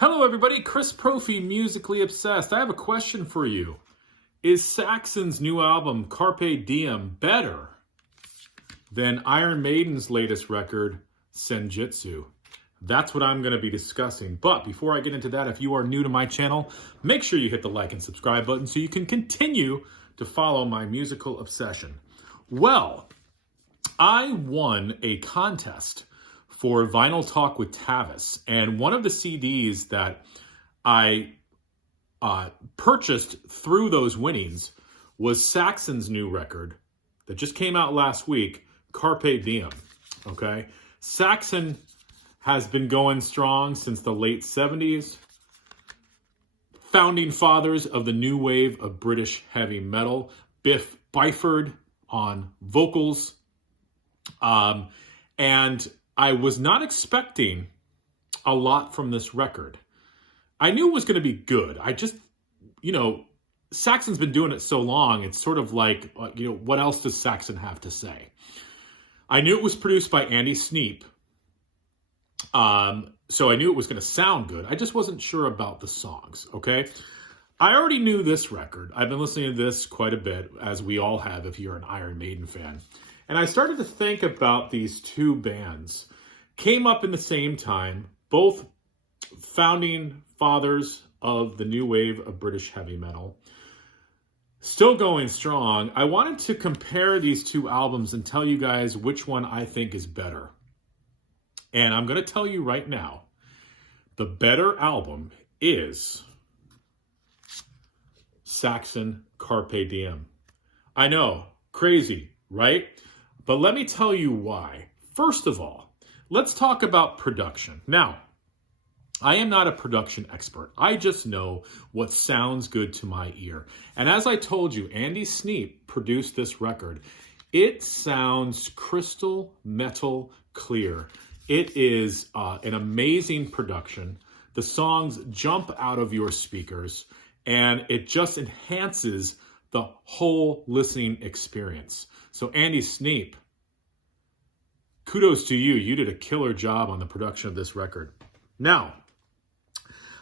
Hello everybody, Chris Profi, Musically Obsessed. I have a question for you. Is Saxon's new album, Carpe Diem, better than Iron Maiden's latest record, Senjutsu? That's what I'm going to be discussing. But before I get into that, if you are new to my channel, make sure you hit the like and subscribe button so you can continue to follow my musical obsession. Well, I won a contest for Vinyl Talk with Tavis, and one of the CDs that I purchased through those winnings was Saxon's new record that just came out last week, Carpe Diem, okay? Saxon has been going strong since the late 70s, founding fathers of the new wave of British heavy metal, Biff Byford on vocals, and I was not expecting a lot from this record. I knew it was going to be good. I just, Saxon's been doing it so long, it's sort of like, what else does Saxon have to say? I knew it was produced by Andy Sneap, so I knew it was going to sound good. I just wasn't sure about the songs, okay? I already knew this record. I've been listening to this quite a bit, as we all have if you're an Iron Maiden fan. And I started to think about these two bands. Came up in the same time, both founding fathers of the new wave of British heavy metal. Still going strong. I wanted to compare these two albums and tell you guys which one I think is better. And I'm going to tell you right now, the better album is Saxon Carpe Diem. I know, crazy, right? But let me tell you why. First of all, let's talk about production. Now, I am not a production expert. I just know what sounds good to my ear. And as I told you, Andy Sneap produced this record. It sounds crystal metal clear. It is an amazing production. The songs jump out of your speakers, and it just enhances the whole listening experience. So Andy Sneap, kudos to you. You did a killer job on the production of this record. Now,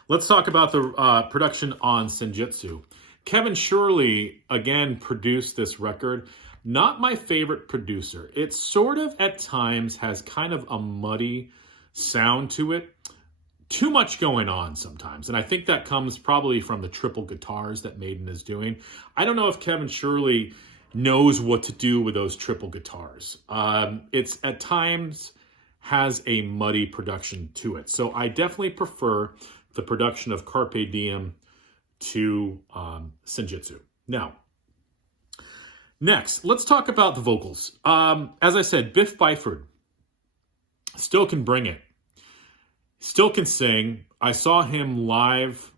let's talk about the production on Senjutsu. Kevin Shirley, again, produced this record. Not my favorite producer. It sort of, at times, has kind of a muddy sound to it. Too much going on sometimes. And I think that comes probably from the triple guitars that Maiden is doing. I don't know if Kevin Shirley knows what to do with those triple guitars. It's at times has a muddy production to it. So I definitely prefer the production of Carpe Diem to Senjutsu. Now, next, let's talk about the vocals. As I said, Biff Byford still can bring it. Still can sing. I saw him live,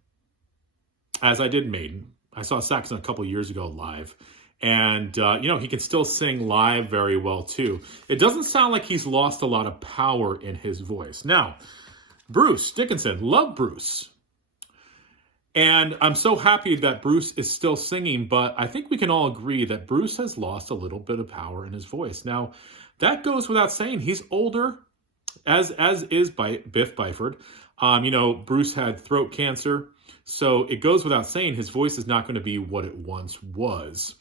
as I did Maiden. I saw Saxon a couple years ago live. And, he can still sing live very well, too. It doesn't sound like he's lost a lot of power in his voice. Now, Bruce Dickinson, love Bruce. And I'm so happy that Bruce is still singing, but I think we can all agree that Bruce has lost a little bit of power in his voice. Now, that goes without saying. He's older, as is Biff Byford. Bruce had throat cancer, so it goes without saying his voice is not going to be what it once was.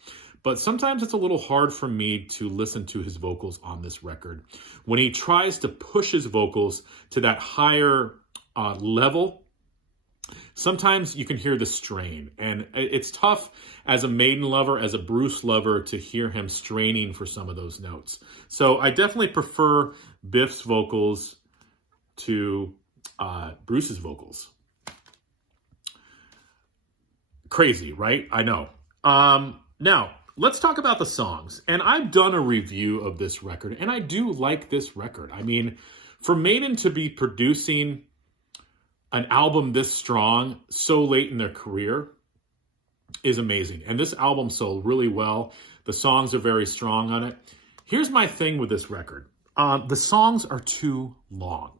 But sometimes it's a little hard for me to listen to his vocals on this record. When he tries to push his vocals to that higher level, sometimes you can hear the strain. And it's tough as a Maiden lover, as a Bruce lover, to hear him straining for some of those notes. So I definitely prefer Biff's vocals to Bruce's vocals. Crazy, right? I know. Now, let's talk about the songs. And I've done a review of this record, and I do like this record. I mean, for Maiden to be producing an album this strong so late in their career is amazing. And this album sold really well. The songs are very strong on it. Here's my thing with this record. The songs are too long.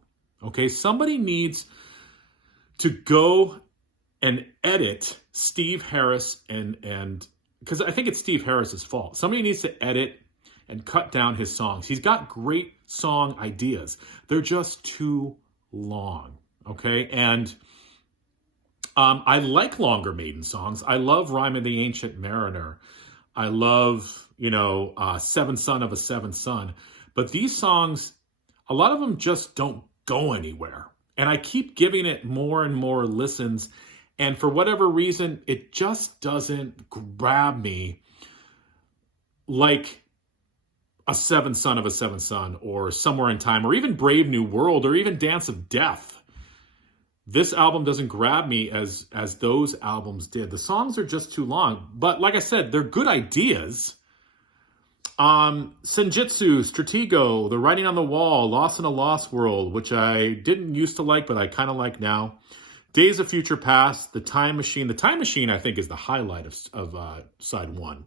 Okay, somebody needs to go and edit Steve Harris and because I think it's Steve Harris's fault. Somebody needs to edit and cut down his songs. He's got great song ideas. They're just too long, okay? And I like longer Maiden songs. I love Rime of the Ancient Mariner. I love, Seventh Son of a Seventh Son. But these songs, a lot of them just don't go anywhere. And I keep giving it more and more listens. And for whatever reason, it just doesn't grab me like a Seventh Son of a Seventh Son, or Somewhere in Time, or even Brave New World, or even Dance of Death. This album doesn't grab me as those albums did. The songs are just too long. But like I said, they're good ideas. Senjutsu, Stratego, The Writing on the Wall, Lost in a Lost World, which I didn't used to like, but I kind of like now. Days of Future Past, The Time Machine. The Time Machine, I think, is the highlight of side one.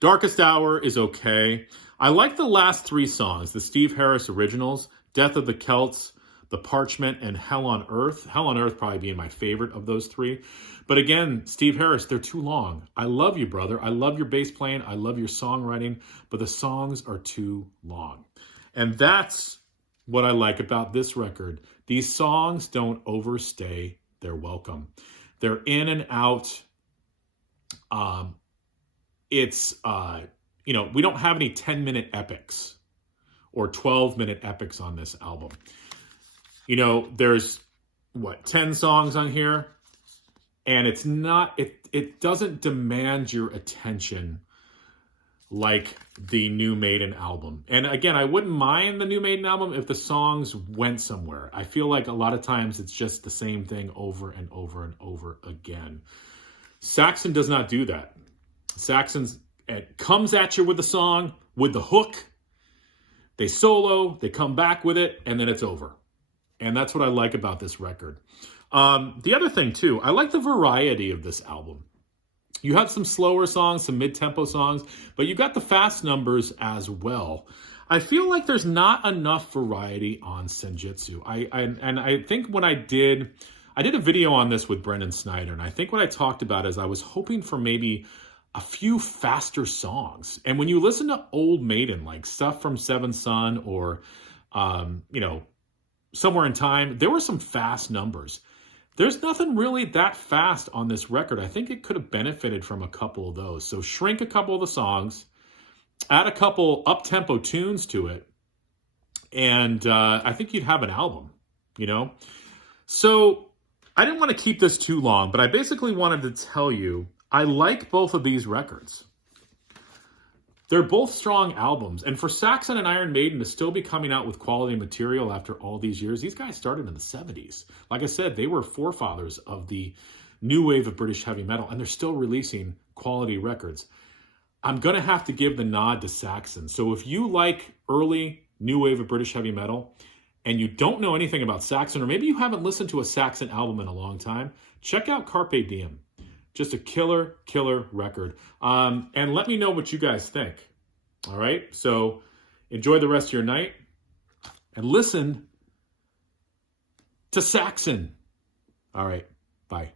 Darkest Hour is okay. I like the last three songs, the Steve Harris originals, Death of the Celts, The Parchment, and Hell on Earth. Hell on Earth probably being my favorite of those three. But again, Steve Harris, they're too long. I love you, brother. I love your bass playing. I love your songwriting. But the songs are too long. And that's what I like about this record. These songs don't overstay their welcome. They're in and out. We don't have any 10-minute epics or 12-minute epics on this album. There's 10 songs on here, and it doesn't demand your attention like the New Maiden album. And again, I wouldn't mind the New Maiden album if the songs went somewhere. I feel like a lot of times it's just the same thing over and over and over again. Saxon does not do that. Saxon's comes at you with the song, with the hook. They solo, they come back with it, and then it's over. And that's what I like about this record. The other thing, too, I like the variety of this album. You have some slower songs, some mid-tempo songs, but you got the fast numbers as well. I feel like there's not enough variety on Senjutsu. I think when I did a video on this with Brendan Snyder, and I think what I talked about is I was hoping for maybe a few faster songs. And when you listen to old Maiden, like stuff from Seventh Son or, Somewhere in Time, there were some fast numbers. There's nothing really that fast on this record. I think it could have benefited from a couple of those. So shrink a couple of the songs, add a couple up-tempo tunes to it, and I think you'd have an album, So I didn't want to keep this too long, but I basically wanted to tell you I like both of these records. They're both strong albums. And for Saxon and Iron Maiden to still be coming out with quality material after all these years, these guys started in the 70s. Like I said, they were forefathers of the new wave of British heavy metal, and they're still releasing quality records. I'm going to have to give the nod to Saxon. So if you like early new wave of British heavy metal and you don't know anything about Saxon, or maybe you haven't listened to a Saxon album in a long time, check out Carpe Diem. Just a killer record. And let me know what you guys think. All right? So enjoy the rest of your night and listen to Saxon. All right. Bye.